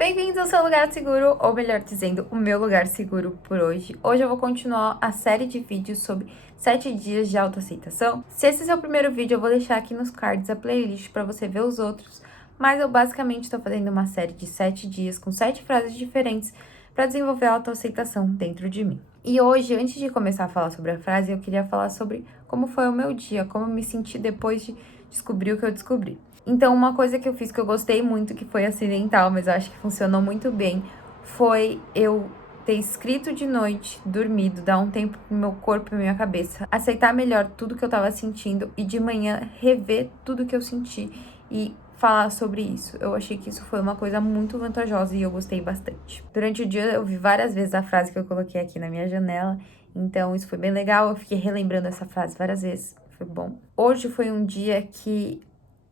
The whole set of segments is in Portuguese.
Bem-vindos ao seu lugar seguro, ou melhor dizendo, o meu lugar seguro por hoje. Hoje eu vou continuar a série de vídeos sobre 7 dias de autoaceitação. Se esse é o seu primeiro vídeo, eu vou deixar aqui nos cards a playlist para você ver os outros. Mas eu basicamente estou fazendo uma série de 7 dias com 7 frases diferentes para desenvolver a autoaceitação dentro de mim. E hoje, antes de começar a falar sobre a frase, eu queria falar sobre como foi o meu dia, como eu me senti depois de descobrir o que eu descobri. Então, uma coisa que eu fiz que eu gostei muito, que foi acidental, mas eu acho que funcionou muito bem, foi eu ter escrito de noite, dormido, dar um tempo pro meu corpo e minha cabeça, aceitar melhor tudo que eu tava sentindo e de manhã rever tudo que eu senti e falar sobre isso. Eu achei que isso foi uma coisa muito vantajosa e eu gostei bastante. Durante o dia eu vi várias vezes a frase que eu coloquei aqui na minha janela, então isso foi bem legal, eu fiquei relembrando essa frase várias vezes, foi bom. Hoje foi um dia que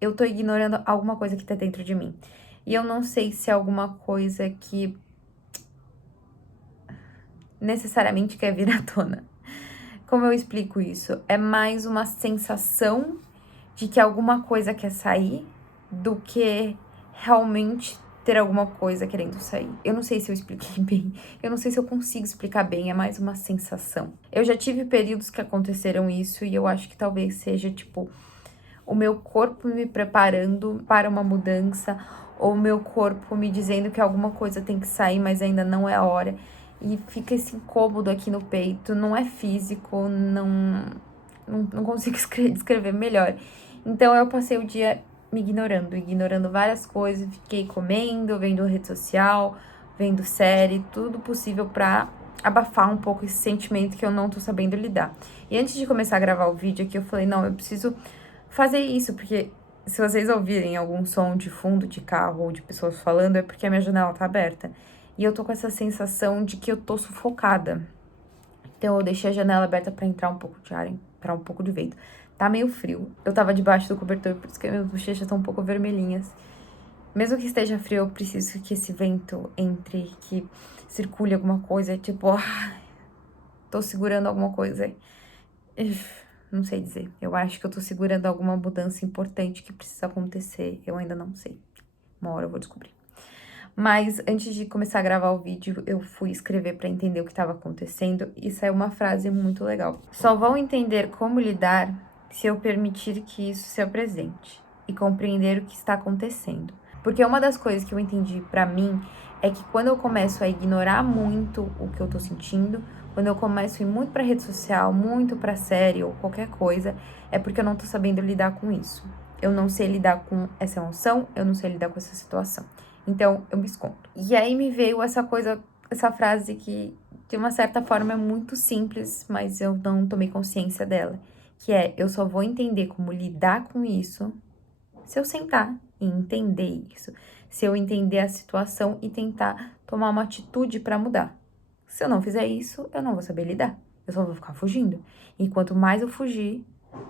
eu tô ignorando alguma coisa que tá dentro de mim. E eu não sei se é alguma coisa que necessariamente quer vir à tona. Como eu explico isso? É mais uma sensação de que alguma coisa quer sair do que realmente ter alguma coisa querendo sair. Eu não sei se eu expliquei bem, eu não sei se eu consigo explicar bem, é mais uma sensação. Eu já tive períodos que aconteceram isso e eu acho que talvez seja, tipo, o meu corpo me preparando para uma mudança, ou o meu corpo me dizendo que alguma coisa tem que sair, mas ainda não é a hora. E fica esse incômodo aqui no peito, não é físico, não consigo descrever melhor. Então eu passei o dia me ignorando várias coisas, fiquei comendo, vendo rede social, vendo série, tudo possível pra abafar um pouco esse sentimento que eu não tô sabendo lidar. E antes de começar a gravar o vídeo aqui, eu falei, não, eu preciso fazer isso, porque se vocês ouvirem algum som de fundo de carro ou de pessoas falando, é porque a minha janela tá aberta. E eu tô com essa sensação de que eu tô sufocada. Então eu deixei a janela aberta pra entrar um pouco de ar, entrar um pouco de vento. Tá meio frio. Eu tava debaixo do cobertor, por isso que minhas bochechas estão um pouco vermelhinhas. Mesmo que esteja frio, eu preciso que esse vento entre, que circule alguma coisa, tipo, tô segurando alguma coisa. Não sei dizer. Eu acho que eu tô segurando alguma mudança importante que precisa acontecer. Eu ainda não sei. Uma hora eu vou descobrir. Mas antes de começar a gravar o vídeo, eu fui escrever para entender o que estava acontecendo e saiu uma frase muito legal. Só vão entender como lidar se eu permitir que isso se apresente e compreender o que está acontecendo. Porque uma das coisas que eu entendi para mim é que quando eu começo a ignorar muito o que eu tô sentindo, quando eu começo a ir muito pra rede social, muito pra série ou qualquer coisa, é porque eu não tô sabendo lidar com isso. Eu não sei lidar com essa emoção, eu não sei lidar com essa situação. Então, eu me escondo. E aí me veio essa coisa, essa frase que, de uma certa forma, é muito simples, mas eu não tomei consciência dela. Que é, eu só vou entender como lidar com isso se eu sentar e entender isso. Se eu entender a situação e tentar tomar uma atitude para mudar. Se eu não fizer isso, eu não vou saber lidar. Eu só vou ficar fugindo. E quanto mais eu fugir,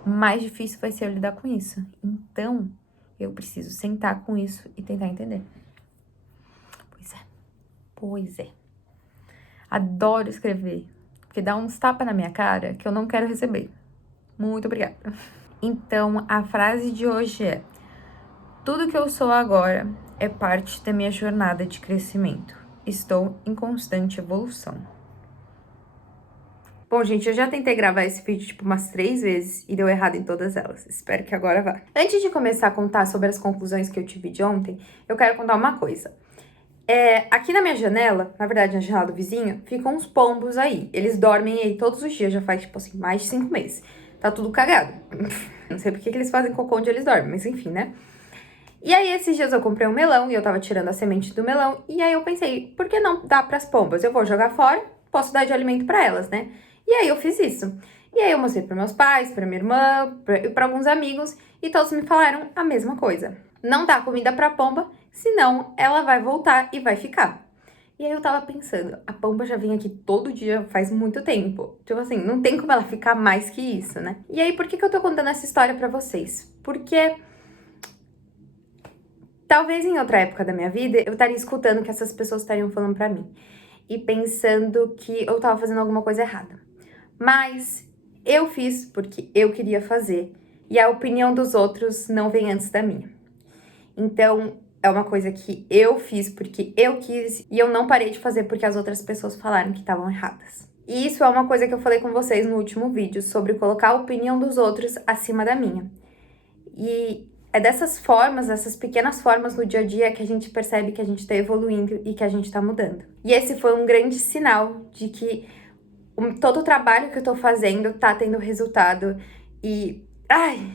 mais difícil vai ser eu lidar com isso. Então, eu preciso sentar com isso e tentar entender. Pois é. Adoro escrever, porque dá uns tapas na minha cara que eu não quero receber. Muito obrigada. Então, a frase de hoje é: tudo que eu sou agora é parte da minha jornada de crescimento. Estou em constante evolução. Bom, gente, eu já tentei gravar esse vídeo, tipo, umas 3 vezes e deu errado em todas elas. Espero que agora vá. Antes de começar a contar sobre as conclusões que eu tive de ontem, eu quero contar uma coisa. Aqui na minha janela, na verdade na janela do vizinho, ficam uns pombos aí. Eles dormem aí todos os dias, já faz, tipo assim, mais de 5 meses. Tá tudo cagado. Não sei por que eles fazem cocô onde eles dormem, mas enfim, né? E aí, esses dias eu comprei um melão e eu tava tirando a semente do melão. E aí eu pensei, por que não dar pras pombas? Eu vou jogar fora, posso dar de alimento pra elas, né? E aí eu fiz isso. E aí eu mostrei pros meus pais, pra minha irmã, pra alguns amigos, e todos me falaram a mesma coisa. Não dá comida pra pomba, senão ela vai voltar e vai ficar. E aí eu tava pensando, a pomba já vem aqui todo dia faz muito tempo. Tipo assim, não tem como ela ficar mais que isso, né? E aí, por que eu tô contando essa história pra vocês? Porque talvez em outra época da minha vida eu estaria escutando o que essas pessoas estariam falando pra mim e pensando que eu tava fazendo alguma coisa errada. Mas eu fiz porque eu queria fazer e a opinião dos outros não vem antes da minha. Então, é uma coisa que eu fiz porque eu quis e eu não parei de fazer porque as outras pessoas falaram que estavam erradas. E isso é uma coisa que eu falei com vocês no último vídeo, sobre colocar a opinião dos outros acima da minha. E é dessas formas, essas pequenas formas no dia a dia que a gente percebe que a gente tá evoluindo e que a gente tá mudando. E esse foi um grande sinal de que todo o trabalho que eu tô fazendo tá tendo resultado. E,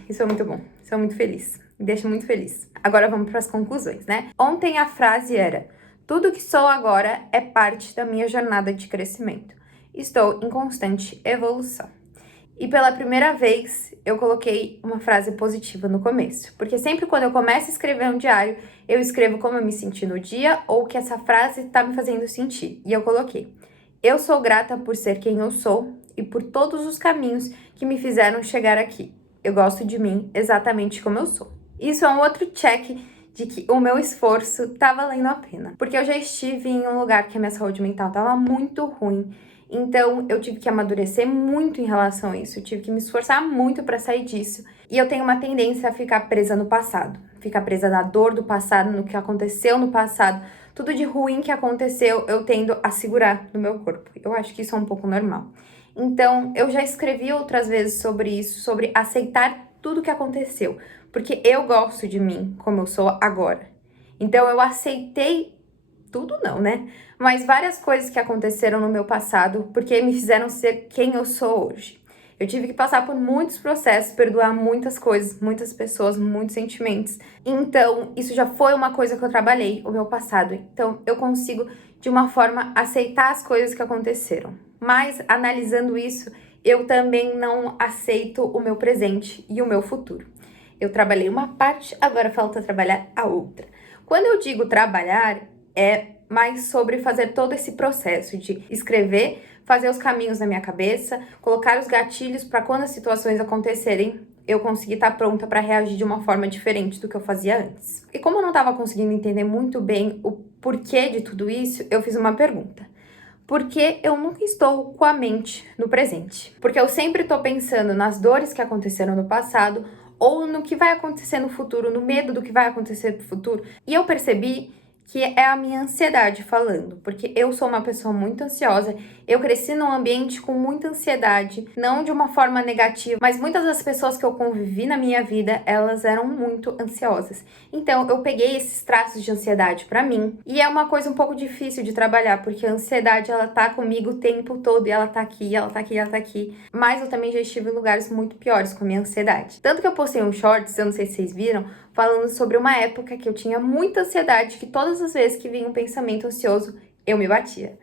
isso é muito bom, isso é muito feliz, me deixa muito feliz. Agora vamos para as conclusões, né? Ontem a frase era: tudo que sou agora é parte da minha jornada de crescimento. Estou em constante evolução. E pela primeira vez eu coloquei uma frase positiva no começo, porque sempre quando eu começo a escrever um diário, eu escrevo como eu me senti no dia ou o que essa frase tá me fazendo sentir. E eu coloquei: eu sou grata por ser quem eu sou e por todos os caminhos que me fizeram chegar aqui. Eu gosto de mim exatamente como eu sou. Isso é um outro check de que o meu esforço tá valendo a pena. Porque eu já estive em um lugar que a minha saúde mental tava muito ruim. Então, eu tive que amadurecer muito em relação a isso. Eu tive que me esforçar muito para sair disso. E eu tenho uma tendência a ficar presa no passado. Ficar presa na dor do passado, no que aconteceu no passado. Tudo de ruim que aconteceu, eu tendo a segurar no meu corpo. Eu acho que isso é um pouco normal. Então, eu já escrevi outras vezes sobre isso, sobre aceitar tudo que aconteceu. Porque eu gosto de mim como eu sou agora. Então, eu aceitei tudo não, né? Mas várias coisas que aconteceram no meu passado, porque me fizeram ser quem eu sou hoje. Eu tive que passar por muitos processos, perdoar muitas coisas, muitas pessoas, muitos sentimentos. Então, isso já foi uma coisa que eu trabalhei, o meu passado. Então, eu consigo, de uma forma, aceitar as coisas que aconteceram. Mas, analisando isso, eu também não aceito o meu presente e o meu futuro. Eu trabalhei uma parte, agora falta trabalhar a outra. Quando eu digo trabalhar, é mais sobre fazer todo esse processo de escrever, fazer os caminhos na minha cabeça, colocar os gatilhos para quando as situações acontecerem, eu conseguir estar pronta para reagir de uma forma diferente do que eu fazia antes. E como eu não estava conseguindo entender muito bem o porquê de tudo isso, eu fiz uma pergunta. Por que eu nunca estou com a mente no presente? Porque eu sempre estou pensando nas dores que aconteceram no passado ou no que vai acontecer no futuro, no medo do que vai acontecer no futuro. E eu percebi que é a minha ansiedade falando, porque eu sou uma pessoa muito ansiosa, eu cresci num ambiente com muita ansiedade, não de uma forma negativa, mas muitas das pessoas que eu convivi na minha vida, elas eram muito ansiosas. Então, eu peguei esses traços de ansiedade pra mim, e é uma coisa um pouco difícil de trabalhar, porque a ansiedade, ela tá comigo o tempo todo, e ela tá aqui, ela tá aqui, ela tá aqui, mas eu também já estive em lugares muito piores com a minha ansiedade. Tanto que eu postei um shorts, eu não sei se vocês viram, falando sobre uma época que eu tinha muita ansiedade, que todas as vezes que vinha um pensamento ansioso, eu me batia.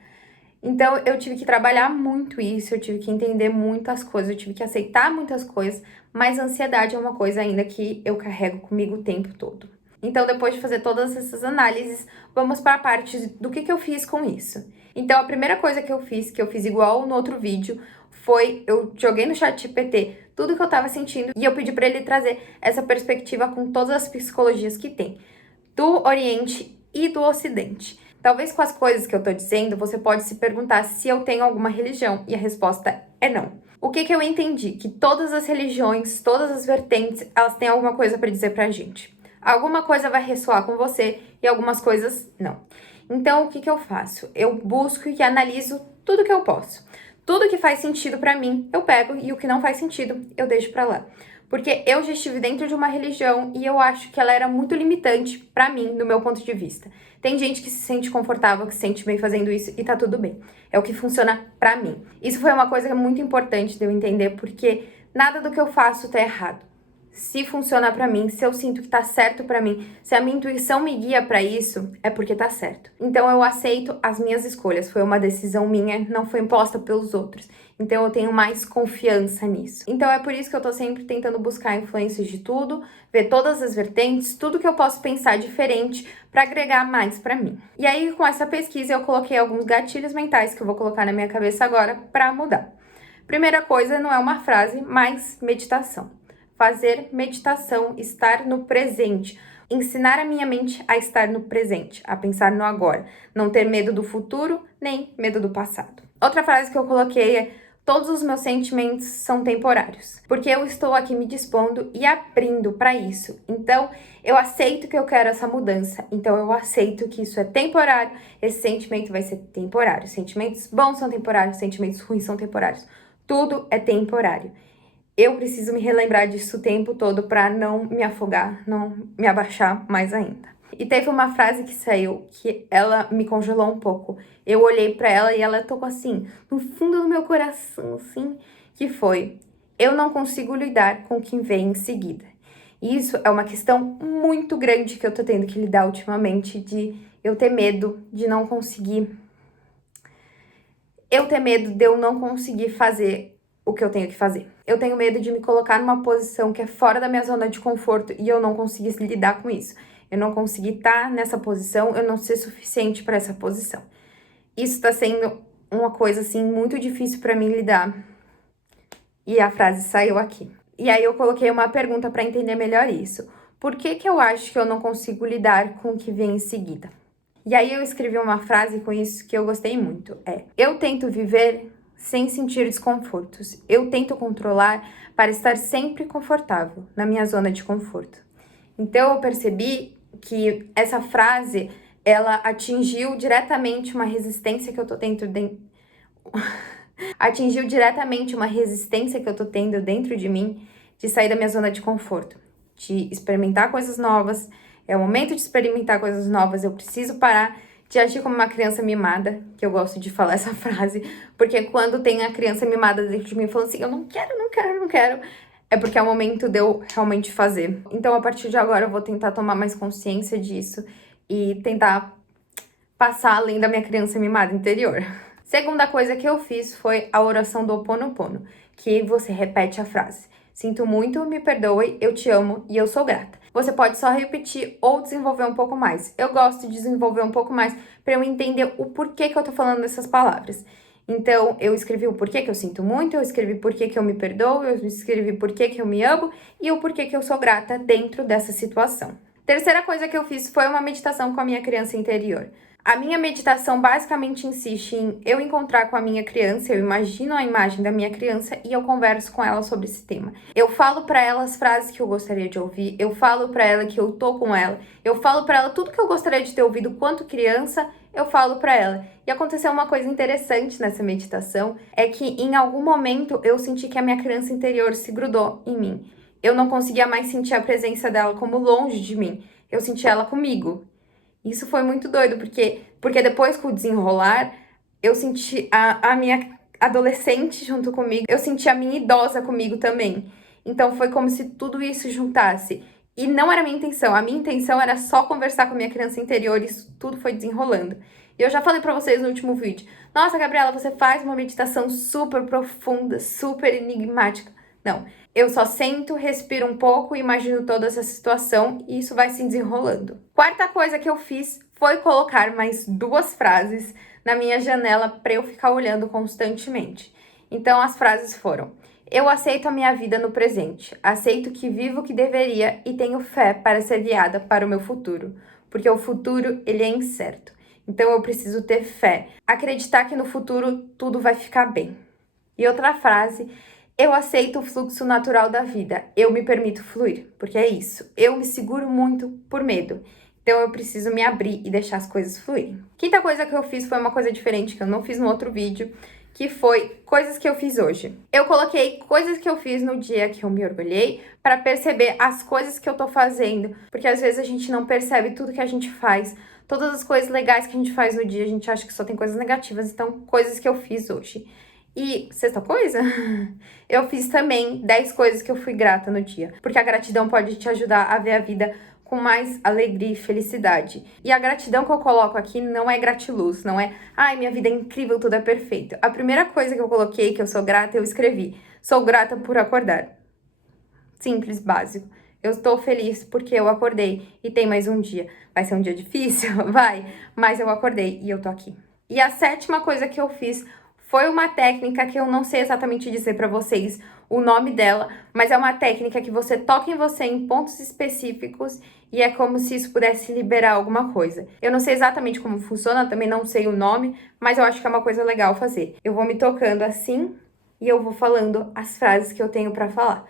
Então, eu tive que trabalhar muito isso, eu tive que entender muitas coisas, eu tive que aceitar muitas coisas, mas a ansiedade é uma coisa ainda que eu carrego comigo o tempo todo. Então, depois de fazer todas essas análises, vamos para a parte do que eu fiz com isso. Então, a primeira coisa que eu fiz igual no outro vídeo, foi eu joguei no ChatGPT tudo que eu tava sentindo e eu pedi para ele trazer essa perspectiva com todas as psicologias que tem, do Oriente e do Ocidente. Talvez com as coisas que eu tô dizendo, você pode se perguntar se eu tenho alguma religião, e a resposta é não. O que eu entendi? Que todas as religiões, todas as vertentes, elas têm alguma coisa para dizer pra gente. Alguma coisa vai ressoar com você e algumas coisas não. Então, o que eu faço? Eu busco e analiso tudo que eu posso. Tudo que faz sentido pra mim, eu pego, e o que não faz sentido, eu deixo pra lá. Porque eu já estive dentro de uma religião e eu acho que ela era muito limitante pra mim, do meu ponto de vista. Tem gente que se sente confortável, que se sente bem fazendo isso e tá tudo bem. É o que funciona pra mim. Isso foi uma coisa muito importante de eu entender, porque nada do que eu faço tá errado. Se funciona pra mim, se eu sinto que tá certo pra mim, se a minha intuição me guia pra isso, é porque tá certo. Então eu aceito as minhas escolhas, foi uma decisão minha, não foi imposta pelos outros. Então eu tenho mais confiança nisso. Então é por isso que eu tô sempre tentando buscar influências de tudo, ver todas as vertentes, tudo que eu posso pensar diferente pra agregar mais pra mim. E aí com essa pesquisa eu coloquei alguns gatilhos mentais que eu vou colocar na minha cabeça agora pra mudar. Primeira coisa, não é uma frase, mas meditação. Fazer meditação, estar no presente, ensinar a minha mente a estar no presente, a pensar no agora, não ter medo do futuro, nem medo do passado. Outra frase que eu coloquei é: Todos os meus sentimentos são temporários, porque eu estou aqui me dispondo e abrindo para isso. Então, eu aceito que eu quero essa mudança. Então, eu aceito que isso é temporário. Esse sentimento vai ser temporário. Sentimentos bons são temporários, sentimentos ruins são temporários. Tudo é temporário. Eu preciso me relembrar disso o tempo todo para não me afogar, não me abaixar mais ainda. E teve uma frase que saiu que ela me congelou um pouco. Eu olhei para ela e ela tocou assim, no fundo do meu coração, assim, que foi: eu não consigo lidar com o que vem em seguida. E isso é uma questão muito grande que eu tô tendo que lidar ultimamente, de eu ter medo de não conseguir. Eu ter medo de eu não conseguir fazer o que eu tenho que fazer. Eu tenho medo de me colocar numa posição que é fora da minha zona de conforto e eu não conseguir lidar com isso. Eu não conseguir estar nessa posição, eu não ser suficiente para essa posição. Isso tá sendo uma coisa, assim, muito difícil para mim lidar. E a frase saiu aqui. E aí eu coloquei uma pergunta para entender melhor isso. Por que que eu acho que eu não consigo lidar com o que vem em seguida? E aí eu escrevi uma frase com isso que eu gostei muito. Eu tento viver sem sentir desconfortos. Eu tento controlar para estar sempre confortável, na minha zona de conforto. Então eu percebi que essa frase, ela atingiu diretamente uma resistência que eu tô atingiu diretamente uma resistência que eu tô tendo dentro de mim de sair da minha zona de conforto, de experimentar coisas novas. É o momento de experimentar coisas novas, eu preciso parar de agir como uma criança mimada, que eu gosto de falar essa frase, porque quando tem a criança mimada dentro de mim falando assim, eu não quero, não quero, não quero, é porque é o momento de eu realmente fazer. Então, a partir de agora, eu vou tentar tomar mais consciência disso e tentar passar além da minha criança mimada interior. Segunda coisa que eu fiz foi a oração do Ho Oponopono, que você repete a frase: sinto muito, me perdoe, eu te amo e eu sou grata. Você pode só repetir ou desenvolver um pouco mais. Eu gosto de desenvolver um pouco mais para eu entender o porquê que eu tô falando dessas palavras. Então, eu escrevi o porquê que eu sinto muito, eu escrevi porquê que eu me perdoo, eu escrevi porquê que eu me amo e o porquê que eu sou grata dentro dessa situação. Terceira coisa que eu fiz foi uma meditação com a minha criança interior. A minha meditação basicamente insiste em eu encontrar com a minha criança, eu imagino a imagem da minha criança e eu converso com ela sobre esse tema. Eu falo para ela as frases que eu gostaria de ouvir, eu falo para ela que eu tô com ela, eu falo para ela tudo que eu gostaria de ter ouvido quanto criança, eu falo para ela. E aconteceu uma coisa interessante nessa meditação, é que em algum momento eu senti que a minha criança interior se grudou em mim. Eu não conseguia mais sentir a presença dela como longe de mim, eu sentia ela comigo. Isso foi muito doido, porque depois com o desenrolar, eu senti a minha adolescente junto comigo, eu senti a minha idosa comigo também. Então foi como se tudo isso juntasse. E não era a minha intenção era só conversar com a minha criança interior, e isso tudo foi desenrolando. E eu já falei pra vocês no último vídeo: nossa, Gabriela, você faz uma meditação super profunda, super enigmática. Não, eu só sento, respiro um pouco, imagino toda essa situação e isso vai se desenrolando. Quarta coisa que eu fiz foi colocar mais 2 frases na minha janela para eu ficar olhando constantemente. Então as frases foram: eu aceito a minha vida no presente, aceito que vivo o que deveria e tenho fé para ser guiada para o meu futuro, porque o futuro ele é incerto. Então eu preciso ter fé, acreditar que no futuro tudo vai ficar bem. E outra frase: eu aceito o fluxo natural da vida, eu me permito fluir, porque é isso, eu me seguro muito por medo, então eu preciso me abrir e deixar as coisas fluírem. Quinta coisa que eu fiz foi uma coisa diferente que eu não fiz no outro vídeo, que foi coisas que eu fiz hoje. Eu coloquei coisas que eu fiz no dia que eu me orgulhei para perceber as coisas que eu tô fazendo, porque às vezes a gente não percebe tudo que a gente faz, todas as coisas legais que a gente faz no dia, a gente acha que só tem coisas negativas, então coisas que eu fiz hoje. E sexta coisa, eu fiz também 10 coisas que eu fui grata no dia, porque a gratidão pode te ajudar a ver a vida com mais alegria e felicidade. E a gratidão que eu coloco aqui não é gratiluz, não é, ai, minha vida é incrível, tudo é perfeito. A primeira coisa que eu coloquei, que eu sou grata, eu escrevi: sou grata por acordar. Simples, básico. Eu estou feliz porque eu acordei e tem mais um dia. Vai ser um dia difícil? Vai, mas eu acordei e eu tô aqui. E a sétima coisa que eu fiz foi uma técnica que eu não sei exatamente dizer pra vocês o nome dela, mas é uma técnica que você toca em você em pontos específicos e é como se isso pudesse liberar alguma coisa. Eu não sei exatamente como funciona, também não sei o nome, mas eu acho que é uma coisa legal fazer. Eu vou me tocando assim e eu vou falando as frases que eu tenho pra falar.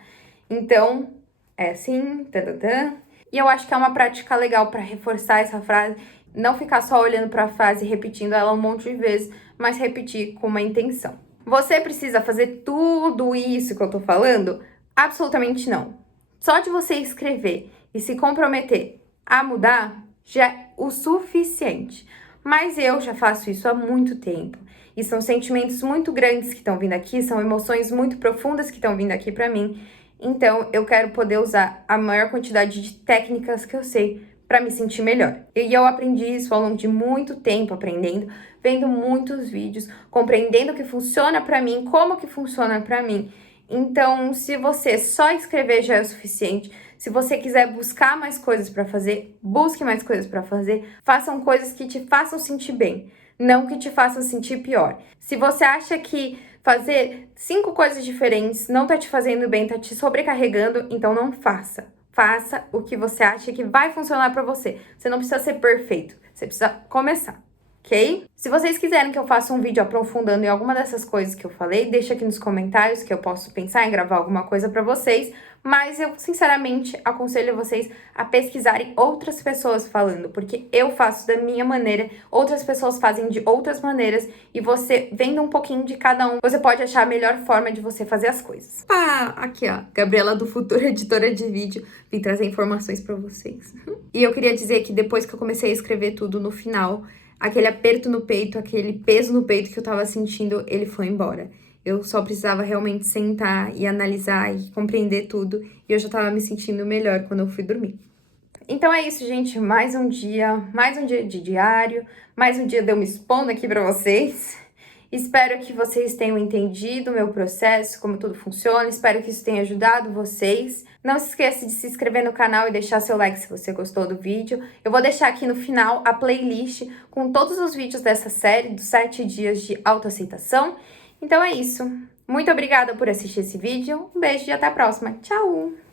Então, é assim, tadadã. E eu acho que é uma prática legal pra reforçar essa frase, não ficar só olhando pra frase e repetindo ela um monte de vezes, mas repetir com uma intenção. Você precisa fazer tudo isso que eu tô falando? Absolutamente não. Só de você escrever e se comprometer a mudar já é o suficiente. Mas eu já faço isso há muito tempo. E são sentimentos muito grandes que estão vindo aqui, são emoções muito profundas que estão vindo aqui pra mim. Então, eu quero poder usar a maior quantidade de técnicas que eu sei para me sentir melhor. E eu aprendi isso ao longo de muito tempo aprendendo, vendo muitos vídeos, compreendendo o que funciona para mim, como que funciona para mim. Então, se você só escrever já é o suficiente, se você quiser buscar mais coisas para fazer, busque mais coisas para fazer, façam coisas que te façam sentir bem, não que te façam sentir pior. Se você acha que fazer 5 coisas diferentes não tá te fazendo bem, tá te sobrecarregando, então não faça. Faça o que você acha que vai funcionar pra você. Você não precisa ser perfeito, você precisa começar, ok? Se vocês quiserem que eu faça um vídeo aprofundando em alguma dessas coisas que eu falei, deixa aqui nos comentários que eu posso pensar em gravar alguma coisa pra vocês. Mas eu, sinceramente, aconselho vocês a pesquisarem outras pessoas falando, porque eu faço da minha maneira, outras pessoas fazem de outras maneiras, e você, vendo um pouquinho de cada um, você pode achar a melhor forma de você fazer as coisas. Ah, aqui ó, Gabriela do Futuro, editora de vídeo, vim trazer informações pra vocês. E eu queria dizer que depois que eu comecei a escrever tudo no final, aquele aperto no peito, aquele peso no peito que eu tava sentindo, ele foi embora. Eu só precisava realmente sentar e analisar e compreender tudo. E eu já tava me sentindo melhor quando eu fui dormir. Então é isso, gente. Mais um dia de diário. Mais um dia de eu me expondo aqui pra vocês. Espero que vocês tenham entendido o meu processo, como tudo funciona. Espero que isso tenha ajudado vocês. Não se esqueça de se inscrever no canal e deixar seu like se você gostou do vídeo. Eu vou deixar aqui no final a playlist com todos os vídeos dessa série dos 7 dias de autoaceitação. Então é isso. Muito obrigada por assistir esse vídeo. Um beijo e até a próxima. Tchau!